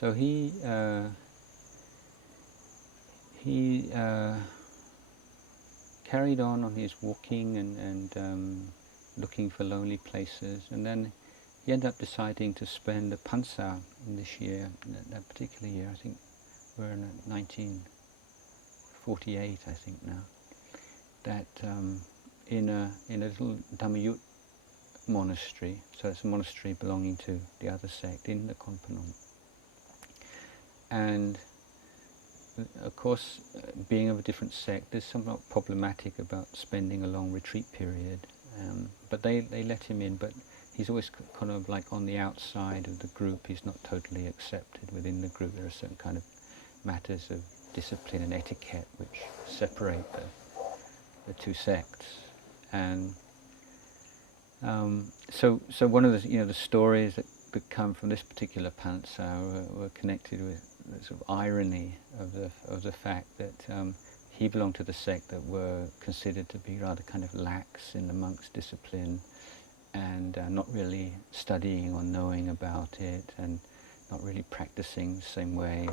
So he carried on his walking and looking for lonely places, and then he ended up deciding to spend a pansa in this year, that particular year. I think we're in 1948, I think now. That in a little dhammatube monastery, so it's a monastery belonging to the other sect in the Konpanong. And of course, being of a different sect, there's somewhat problematic about spending a long retreat period. But they let him in, but he's always kind of like on the outside of the group. He's not totally accepted within the group. There are certain kind of matters of discipline and etiquette which separate the two sects. And so one of the stories that come from this particular pansa were connected with the sort of irony of the fact that he belonged to the sect that were considered to be rather kind of lax in the monks' discipline, and not really studying or knowing about it, and not really practicing the same way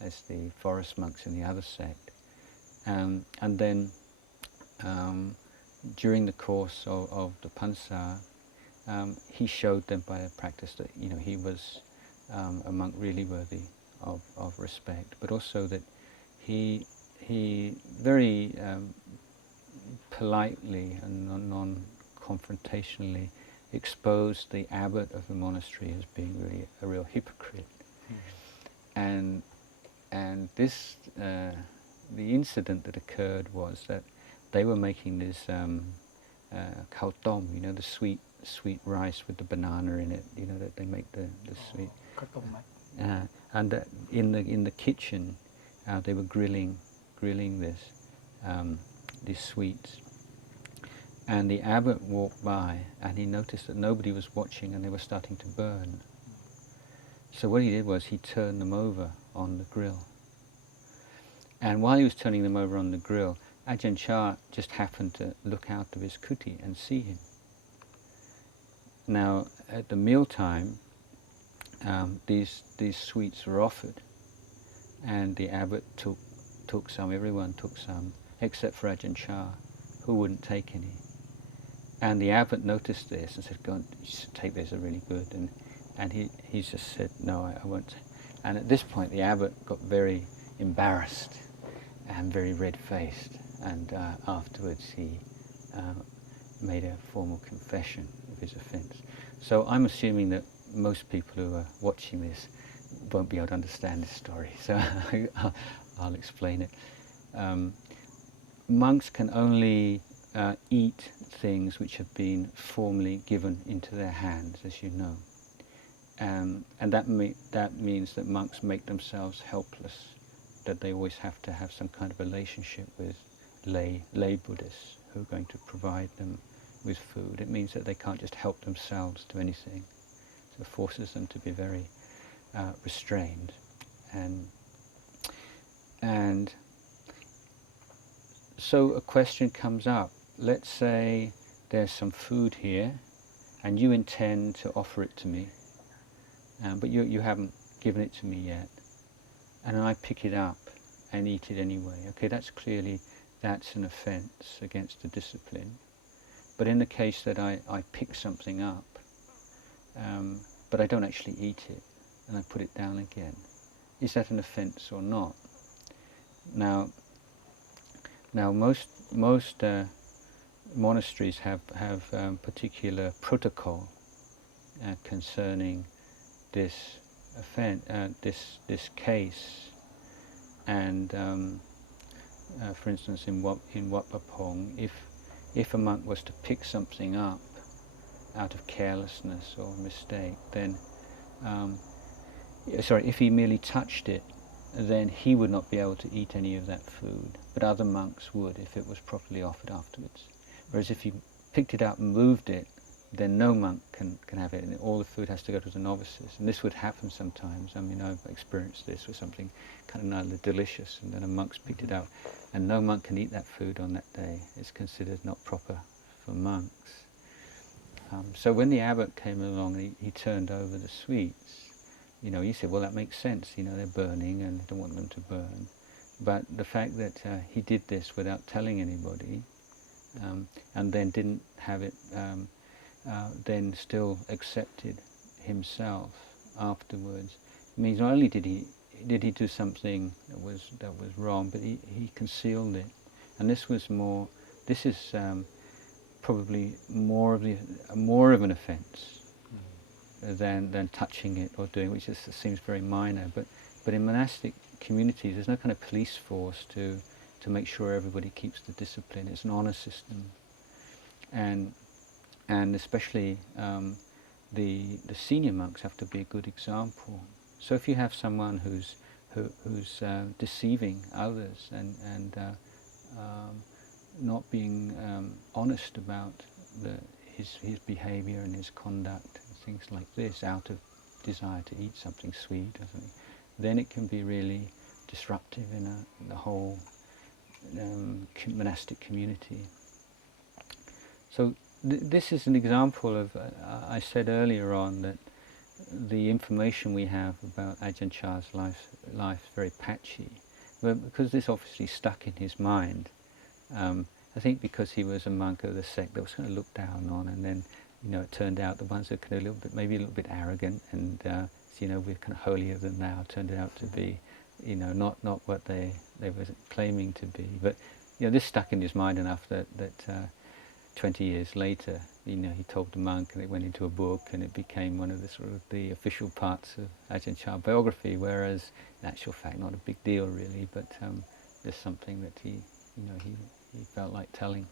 as the forest monks in the other sect. And then during the course of the pansa, he showed them by the practice that he was a monk really worthy of respect, but also that he very politely and non-confrontationally exposed the abbot of the monastery as being really a real hypocrite. And this the incident that occurred was that they were making this khao tom, the sweet rice with the banana in it, that they make the sweet. And in the kitchen, they were grilling these sweets. And the abbot walked by, and he noticed that nobody was watching, and they were starting to burn. So what he did was he turned them over on the grill. And while he was turning them over on the grill, Ajahn Chah just happened to look out of his kuti and see him. Now, at the mealtime, these sweets were offered, and the abbot took some, everyone took some, except for Ajahn Chah, who wouldn't take any. And the abbot noticed this and said, "Go on, you should take this, they're really good." And he just said, "No, I won't." And at this point, the abbot got very embarrassed and very red-faced, and afterwards he made a formal confession of his offence. So I'm assuming that most people who are watching this won't be able to understand this story, so I'll explain it. Monks can only eat things which have been formally given into their hands, as you know. And that means that monks make themselves helpless, that they always have to have some kind of relationship with lay Buddhists who are going to provide them with food. It means that they can't just help themselves to anything. So it forces them to be very restrained. And so a question comes up. Let's say there's some food here, and you intend to offer it to me, but you haven't given it to me yet, and I pick it up and eat it anyway. Okay, that's an offence against the discipline. But in the case that I pick something up, but I don't actually eat it, and I put it down again, is that an offence or not? Now most monasteries have particular protocol concerning this offense, this case, and for instance, in Wat Papong, if a monk was to pick something up out of carelessness or mistake, then if he merely touched it, then he would not be able to eat any of that food, but other monks would if it was properly offered afterwards. Whereas if he picked it up and moved it, then no monk can have it, and all the food has to go to the novices. And this would happen sometimes. I mean, I've experienced this with something kind of delicious, and then a monk's picked it up, and no monk can eat that food on that day. It's considered not proper for monks. So when the abbot came along and he turned over the sweets, He said, well, that makes sense. They're burning, and I don't want them to burn. But the fact that he did this without telling anybody, and then didn't have it, then still accepted himself afterwards, means not only did he do something that was wrong, but he concealed it. And this is probably more of an offence than touching it or doing, which seems very minor. But in monastic communities, there's no kind of police force to make sure everybody keeps the discipline. It's an honour system, and especially the senior monks have to be a good example. So if you have someone who's deceiving others and not being honest about his behaviour and his conduct, things like this, out of desire to eat something sweet or something, then it can be really disruptive in the whole monastic community. So this is an example of, I said earlier on that the information we have about Ajahn Chah's life is very patchy, but because this obviously stuck in his mind, I think because he was a monk of the sect that was kind of looked down on, and then it turned out the ones that were kind of maybe a little bit arrogant and we're kind of holier than thou turned out to be not what they were claiming to be. But this stuck in his mind enough that 20 years later, he told the monk, and it went into a book, and it became one of the official parts of Ajahn Chah biography. Whereas, in actual fact, not a big deal really, but just something that he felt like telling.